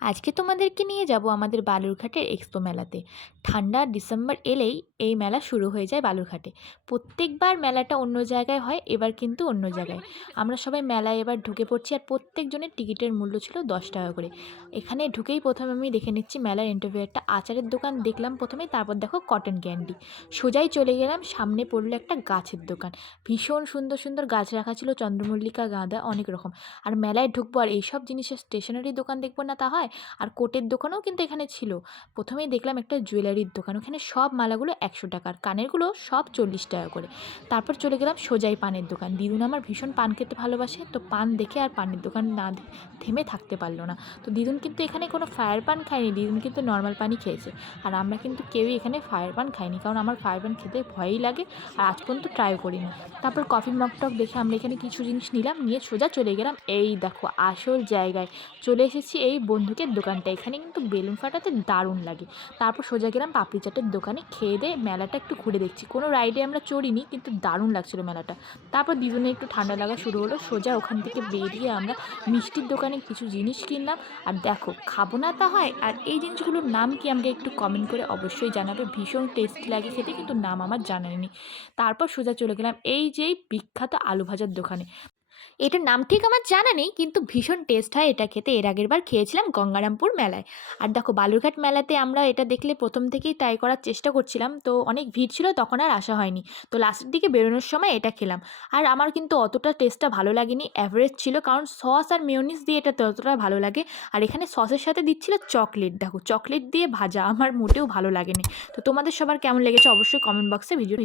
আজকে তোমাদেরকে নিয়ে যাব আমাদের বালুরঘাটের এক্সপো মেলাতে। ঠান্ডা ডিসেম্বর এলেই এই মেলা শুরু হয়ে যায় বালুরঘাটে। প্রত্যেকবার মেলাটা অন্য জায়গায় হয়, এবার কিন্তু অন্য জায়গায়। আমরা সবাই মেলায় এবার ঢুকে পড়ছি, আর প্রত্যেকজনের টিকিটের মূল্য ছিল 10 টাকা করে। এখানে ঢুকেই প্রথমে আমি দেখে নিচ্ছি মেলার ইন্টারভিউ, একটা আচারের দোকান দেখলাম প্রথমেই, তারপর দেখো কটন ক্যান্ডি। সোজাই চলে গেলাম, সামনে পড়লো একটা গাছের দোকান। ভীষণ সুন্দর সুন্দর গাছ রাখা ছিল, চন্দ্রমল্লিকা, গাঁদা, অনেক রকম। আর মেলায় ঢুকবো আর এইসব জিনিসের স্টেশনারি দোকান দেখবো না তা হয়? আর কোটের দোকানও কিন্তু এখানে ছিল। প্রথমেই দেখলাম একটা জুয়েলারির দোকান, ওখানে সব মালাগুলো 100 টাকা, আর কানেরগুলো সব 40 টাকা করে। তারপর চলে গেলাম সোজাই পানের দোকান। দিদুন আমার ভীষণ পান খেতে ভালোবাসে, তো পান দেখে আর পানের দোকান না থেমে থাকতে পারলো না। তো দিদুন কিন্তু এখানে কোনো ফায়ার পান খায়নি, দিদুন কিন্তু নর্মাল পানই খেয়েছে। আর আমরা কিন্তু কেউই এখানে ফায়ার পান খাইনি, কারণ আমার ফায়ার পান খেতে ভয়ই লাগে, আর আজ পর্যন্ত ট্রাইও করিনি। তারপর কফি মগটক দেখে আমরা এখানে কিছু জিনিস নিলাম, নিয়ে সোজা চলে গেলাম এই দেখো আসল জায়গায়। চলে এসেছি এই বন্দুকের দোকানটা, এখানে কিন্তু বেলুন ফাটাতে দারুণ লাগে। তারপর সোজা গেলাম পাপড়ি চাটের দোকানে, খেয়ে দিয়ে মেলাটা একটু ঘুরে দেখছি। কোনো রাইডে আমরা চড়িনি, কিন্তু দারুণ লাগছিল মেলাটা। তারপর দুজনে একটু ঠান্ডা লাগা শুরু হলো, সোজা ওখান থেকে বেরিয়ে আমরা মিষ্টির দোকানে কিছু জিনিস কিনলাম। আর দেখো, খাবো না তা হয়, আর এই জিনিসগুলোর নাম কি আমাকে একটু কমেন্ট করে অবশ্যই জানাবে। ভীষণ টেস্টি লাগে খেতে, কিন্তু নাম আমার জানা নেই। তারপর সোজা চলে গেলাম এই যে বিখ্যাত আলু ভাজার দোকানে। এটার নাম ঠিক আমার জানা নেই, কিন্তু ভীষণ টেস্ট হয় এটা খেতে। এর আগের বার খেয়েছিলাম গঙ্গারামপুর মেলায়। আর দেখো, বালুরঘাট মেলাতে আমরা এটা দেখলে প্রথম থেকেই ট্রাই করার চেষ্টা করছিলাম, তো অনেক ভিড় ছিল, তখন আর আসা হয়নি। তো লাস্টের দিকে বেরোনোর সময় এটা খেলাম। আর আমার কিন্তু অতটা টেস্টটা ভালো লাগেনি, অ্যাভারেজ ছিল, কারণ সস আর মেয়োনিজ দিয়ে এটা ততটা ভালো লাগে। আর এখানে সসের সাথে দিচ্ছিল চকলেট, দেখো চকলেট দিয়ে ভাজা, আমার মোটেও ভালো লাগেনি। তো তোমাদের সবার কেমন লেগেছে অবশ্যই কমেন্ট বক্সে ভিডিও